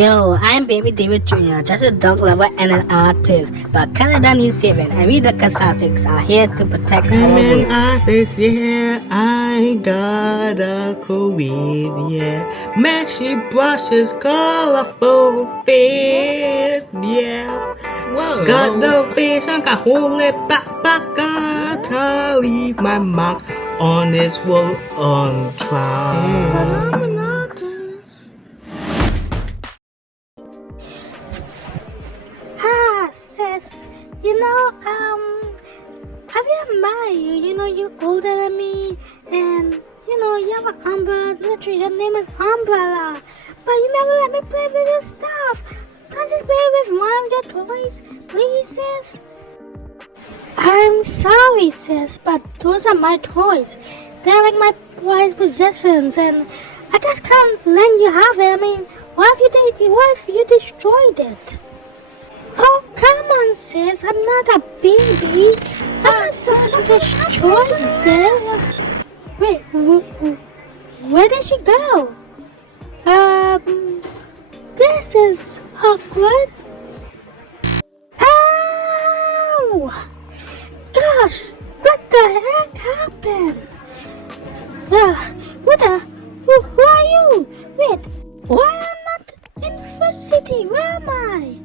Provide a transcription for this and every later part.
Yo, I'm Baby David Jr., just a dog lover and an artist. But Canada needs saving, and we the Castastics are here to protect our Man, roots. artist, yeah, I got a COVID, yeah. Man, she blushes, colorful face, yeah. Whoa. Got the vision, got hold it back, gotta leave my mark on this world on trial. Sis, I really admire you. You're older than me, and, you have an umbrella. Literally, your name is Umbrella. But you never let me play with your stuff. Can I just play with one of your toys, please, sis? I'm sorry, sis, but those are my toys. They're like my prized possessions, and I just can't let you have it. I mean, what if you destroyed it? Oh, come on, sis. I'm not a baby. I'm not supposed to destroy this. Wait, where did she go? This is awkward. Ow! Gosh, what the heck happened? Who are you? Wait, why am I not in First City? Where am I?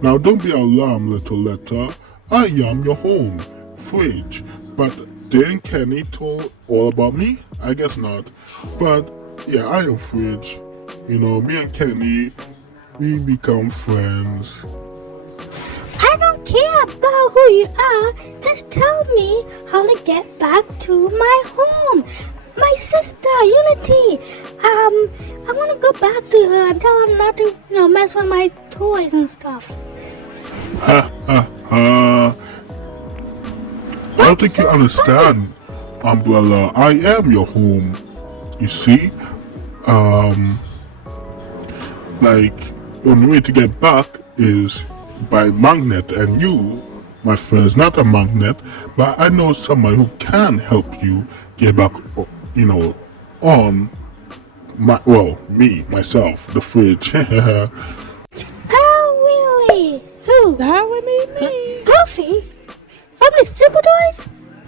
Now don't be alarmed, little letter. I am your home, Fridge. But didn't Kenny told all about me? I guess not. But yeah, I am Fridge. Me and Kenny, we become friends. I don't care about who you are. Just tell me how to get back to my home. My sister, Unity. I want to go back to her and tell her not to, mess with my toys and stuff. Ha ha ha. I don't think you understand, Umbrella. I am your home. You see? Like, the only way to get back is by magnet, and you, my friend, is not a magnet, but I know someone who can help you get back, on myself, the Fridge. Oh, really? Who? That would be me. Goofy? From the Super Toys?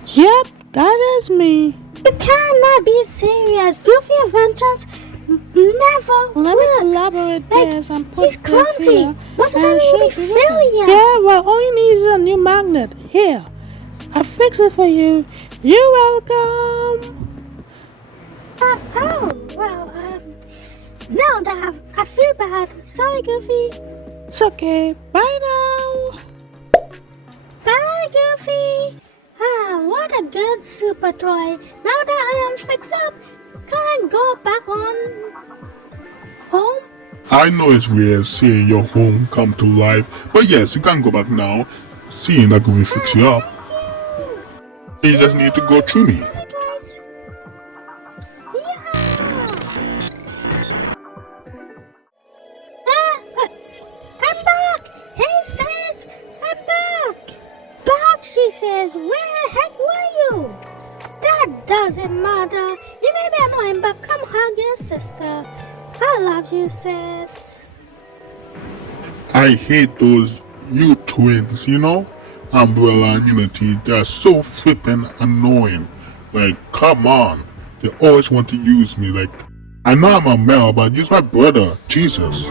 Yep, that is me. You cannot be serious. Goofy Adventures never Let works. me elaborate this and put He's this clumsy. here. What's the and time show will be you failure? Yeah, well, all you need is a new magnet. Here, I fix it for you. You're welcome. Now that I feel bad. Sorry, Goofy. It's okay. Bye now. Bye, Goofy. What a good super toy. Now that I am fixed up, can I go back on home? I know it's weird seeing your home come to life, but yes, you can go back now, seeing that we fix you up. You just need to go through me. I'm back! Hey sis, I'm back! Back, she says. Where the heck were you? That doesn't matter. You may be annoying, but come hug your sister. I love you, sis. I hate those you twins, Umbrella and Unity. They're so flippin' annoying. Like, come on. They always want to use me. Like, I know I'm a male, but use my brother. Jesus.